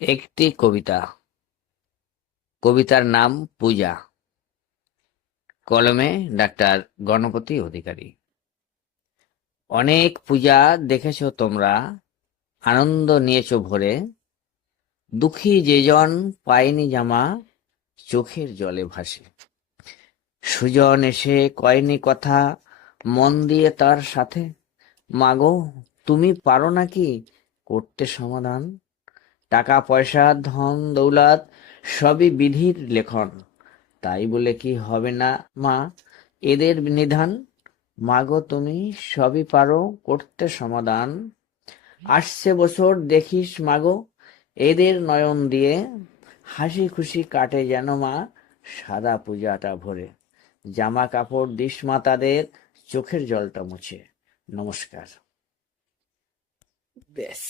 একটি কবিতা। কবিতার নাম পূজা। কলমে ডাক্তার গণপতি অধিকারী। অনেক পূজা দেখেছো তোমরা, আনন্দ নিয়েছো ভরে। দুঃখী যেজন পায়নি জামা, চোখের জলে ভাসে। সুজন এসে কয়নি কথা, মন দিয়ে তার সাথে। মাগো, তুমি পারো নাকি করতে সমাধান? টাকা পয়সা ধন দৌলত সবই বিধির লেখন, তাই বলে কি হবে না মা এদের নিধান? মাগো, তুমি সবই পারো করতে সমাধান। আসছে বছর দেখিস মাগো, এদের নয়ন দিয়ে হাসি খুশি কাটে যেন মা সাদা পূজাটা ভরে। জামা কাপড় দিস মা তাদের, চোখের জলটা মুছে। নমস্কার। ব্যাস।